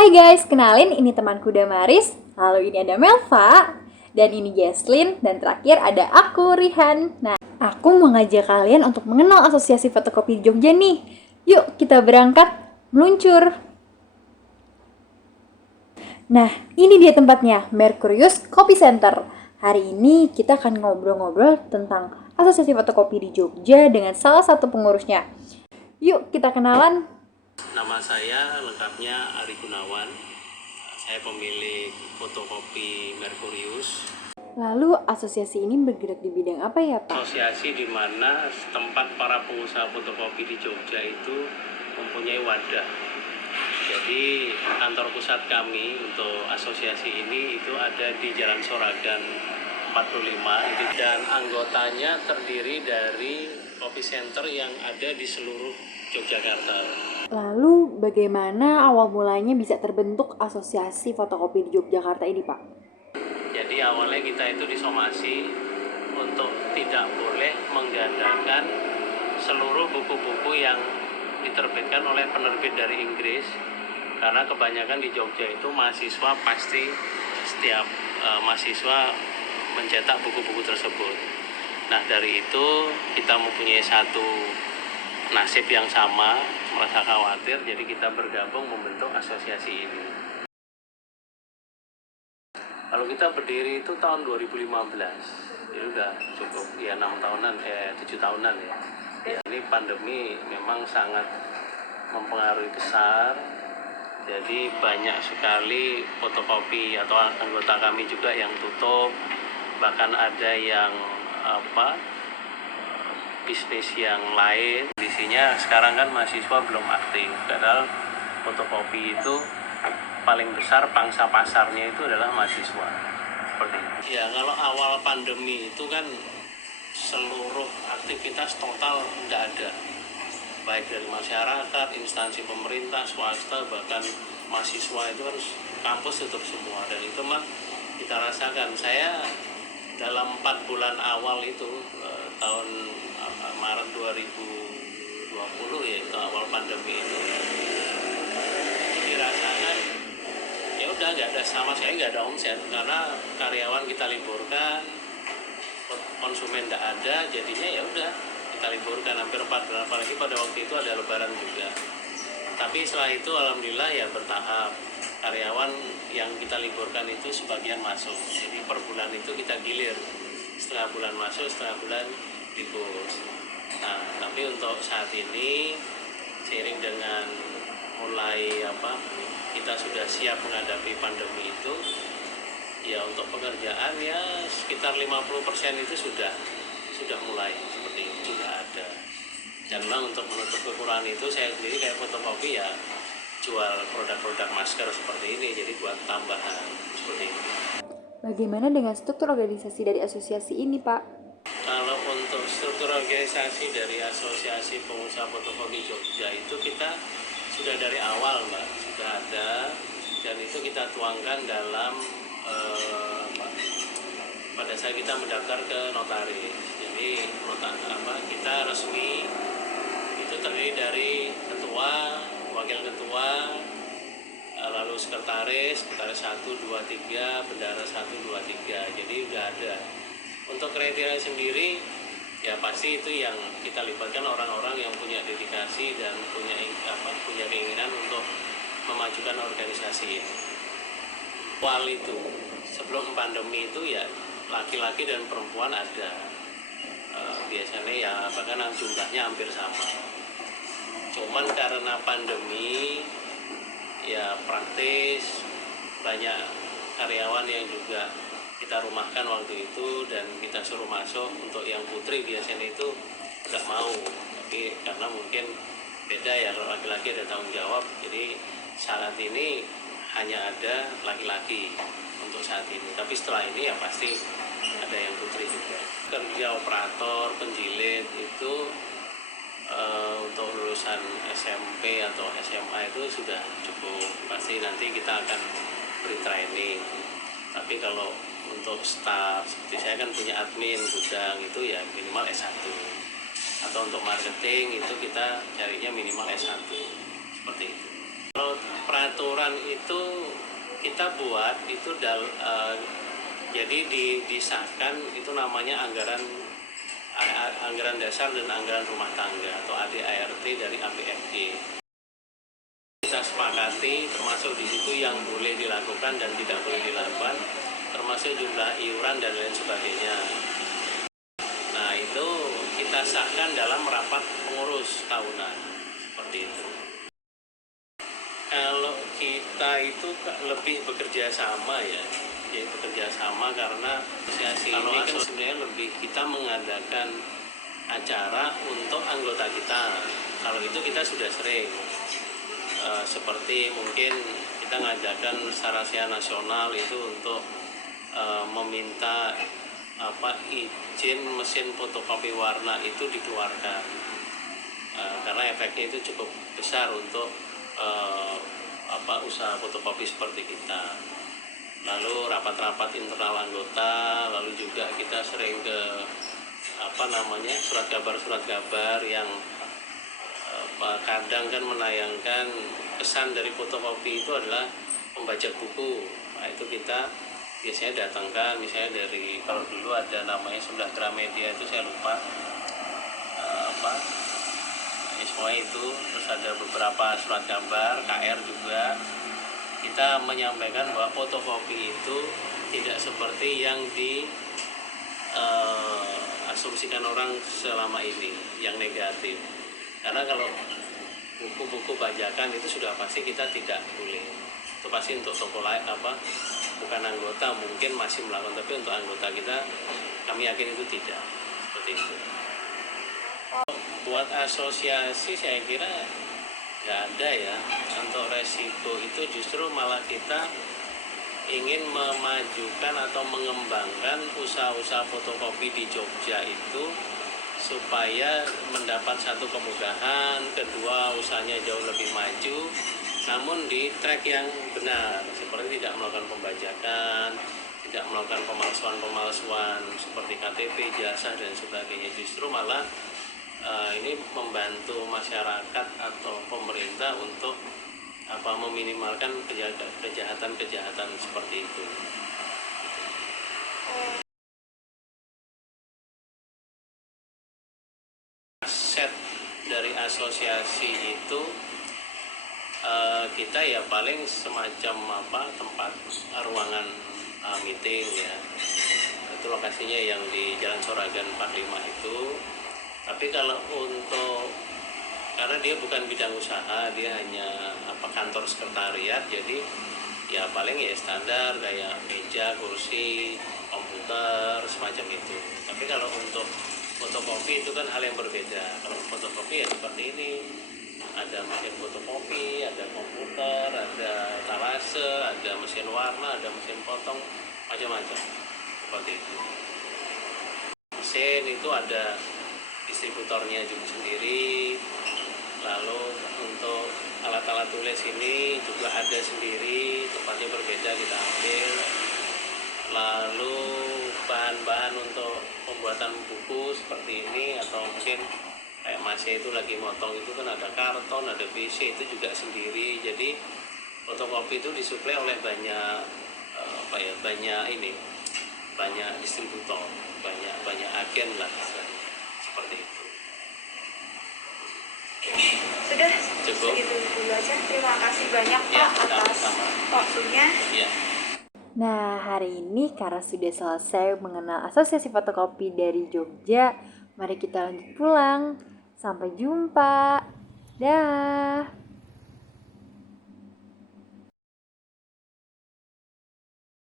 Hai guys, kenalin ini temanku Damaris, lalu ini ada Melva, dan ini Jesslyn, dan terakhir ada aku, Rihan. Nah, aku mau ngajak kalian untuk mengenal Asosiasi Fotokopi Jogja nih. Yuk kita berangkat, meluncur. Nah, ini dia tempatnya, Merkurius Copy Center. Hari ini kita akan ngobrol-ngobrol tentang Asosiasi Fotokopi di Jogja dengan salah satu pengurusnya. Yuk kita kenalan. Nama saya lengkapnya Ari Gunawan. Saya pemilik fotokopi Merkurius. Lalu asosiasi ini bergerak di bidang apa ya, Pak? Asosiasi di mana tempat para pengusaha fotokopi di Jogja itu mempunyai wadah. Jadi kantor pusat kami untuk asosiasi ini itu ada di Jalan Soragan 45 dan anggotanya terdiri dari kopi center yang ada di seluruh Yogyakarta. Lalu bagaimana awal mulanya bisa terbentuk asosiasi fotokopi di Yogyakarta ini, Pak? Jadi awalnya kita itu disomasi untuk tidak boleh menggandakan seluruh buku-buku yang diterbitkan oleh penerbit dari Inggris, karena kebanyakan di Jogja itu mahasiswa pasti setiap mahasiswa mencetak buku-buku tersebut. Nah dari itu kita mempunyai satu nasib yang sama, merasa khawatir, jadi kita bergabung membentuk asosiasi ini. Kalau kita berdiri itu tahun 2015, jadi udah cukup ya 7 tahunan ya. Ini pandemi memang sangat mempengaruhi besar, jadi banyak sekali fotokopi atau anggota kami juga yang tutup, bahkan ada yang bisnis yang lain. Kondisinya sekarang kan mahasiswa belum aktif, padahal fotokopi itu paling besar pangsa pasarnya itu adalah mahasiswa. Seperti itu. Ya kalau awal pandemi itu kan seluruh aktivitas total tidak ada, baik dari masyarakat, instansi pemerintah, swasta, bahkan mahasiswa itu kan kampus tutup semua, dan itu mah kita rasakan. Saya dalam 4 bulan awal itu tahun Maret 2020 ya, itu awal pandemi itu dirasakan ya udah nggak ada, sama sekali nggak ada omset karena karyawan kita liburkan, konsumen nggak ada, jadinya ya udah kita liburkan hampir 4 bulan, apalagi pada waktu itu ada lebaran juga. Tapi setelah itu alhamdulillah ya bertahap, karyawan yang kita liburkan itu sebagian masuk, jadi per bulan itu kita gilir, setengah bulan masuk, setengah bulan libur. Nah tapi untuk saat ini seiring dengan mulai kita sudah siap menghadapi pandemi itu, ya untuk pekerjaan ya sekitar 50% itu sudah mulai seperti itu, sudah ada. Dan memang untuk menutup kekurangan itu saya sendiri kayak fotokopi ya jual produk-produk masker seperti ini, jadi buat tambahan seperti itu. Bagaimana dengan struktur organisasi dari asosiasi ini, Pak? Kalau untuk struktur organisasi dari Asosiasi Pengusaha Fotokopi Jogja itu kita sudah dari awal, Mbak, sudah ada, dan itu kita tuangkan dalam pada saat kita mendaftar ke notaris. Jadi kita resmi itu terdiri dari ketua, wakil ketua, lalu sekretaris 1, 2, 3, bendara 1, 2, 3. Jadi udah ada. Untuk kriteria sendiri ya pasti itu yang kita libatkan orang-orang yang punya dedikasi dan punya keinginan untuk memajukan organisasi. Awal itu sebelum pandemi itu ya laki-laki dan perempuan ada, biasanya ya bahkan jumlahnya hampir sama. Cuman karena pandemi ya praktis, banyak karyawan yang juga kita rumahkan waktu itu dan kita suruh masuk. Untuk yang putri biasanya itu nggak mau, tapi karena mungkin beda ya, kalau laki-laki ada tanggung jawab, jadi saat ini hanya ada laki-laki untuk saat ini, tapi setelah ini ya pasti ada yang putri juga. Kerja operator, penjilid itu untuk lulusan SMP atau SMA itu sudah cukup, pasti nanti kita akan beri training. Tapi kalau untuk staff, seperti saya kan punya admin gudang, itu ya minimal S1. Atau untuk marketing itu kita carinya minimal S1, seperti itu. Kalau peraturan itu kita buat itu jadi disahkan itu namanya anggaran dasar dan anggaran rumah tangga atau ADART dari APFD. Kita sepakati termasuk di situ yang boleh dilakukan dan tidak boleh dilakukan, termasuk jumlah iuran dan lain sebagainya. Nah, itu kita sahkan dalam rapat pengurus tahunan seperti itu. Kalau kita itu lebih bekerja sama ya, jadi bekerja sama karena asosiasi ini kan sebenarnya lebih kita mengadakan acara untuk anggota kita. Kalau itu kita sudah sering, seperti mungkin kita ngadakan Sarasya Nasional itu untuk meminta izin mesin fotokopi warna itu dikeluarkan, karena efeknya itu cukup besar untuk usaha fotokopi seperti kita. Lalu rapat-rapat internal anggota, lalu juga kita sering ke surat kabar yang kadang kan menayangkan pesan dari fotokopi itu adalah pembajak buku. Nah, itu kita biasanya datangkan, misalnya dari, kalau dulu ada namanya Sunda Gramedia, itu saya lupa semua itu. Terus ada beberapa surat kabar KR juga, kita menyampaikan bahwa fotokopi itu tidak seperti yang asumsikan orang selama ini, yang negatif. Karena kalau buku-buku bajakan itu sudah pasti kita tidak boleh. Itu pasti untuk toko lain bukan anggota mungkin masih melakukan, tapi untuk anggota kita kami yakin itu tidak seperti itu. Buat asosiasi saya kira nggak ada ya. Untuk resiko itu justru malah kita ingin memajukan atau mengembangkan usaha-usaha fotokopi di Jogja itu supaya mendapat satu kemudahan, kedua usahanya jauh lebih maju, namun di track yang benar, seperti tidak melakukan pembajakan, tidak melakukan pemalsuan seperti KTP, jasa dan sebagainya. Justru malah ini membantu masyarakat atau pemerintah untuk meminimalkan kejahatan-kejahatan seperti itu. Set dari asosiasi itu kita ya paling semacam tempat ruangan meeting ya. Itu lokasinya yang di Jalan Soragan 45 itu. Tapi kalau karena dia bukan bidang usaha, dia hanya kantor sekretariat, jadi ya paling ya standar kayak meja, kursi, komputer, semacam itu. Tapi kalau untuk fotokopi itu kan hal yang berbeda. Kalau fotokopi ya seperti ini, ada mesin fotokopi, ada komputer, ada talase, ada mesin warna, ada mesin potong, macam-macam seperti itu. Mesin itu ada distributornya juga sendiri. Lalu untuk alat-alat tulis ini juga ada sendiri, tempatnya berbeda kita ambil. Lalu bahan-bahan untuk pembuatan buku seperti ini, atau mungkin kayak Mas itu lagi motong itu kan ada karton, ada BC itu juga sendiri. Jadi fotokopi itu disuplai oleh banyak banyak distributor, banyak agen lah seperti itu. Sudah Cukup. segitu dulu aja. Terima kasih banyak Ya, Pak atas sama-sama. waktunya. Ya. Nah, hari ini karena sudah selesai mengenal Asosiasi Fotokopi dari Jogja, mari kita lanjut pulang. Sampai jumpa. Dah.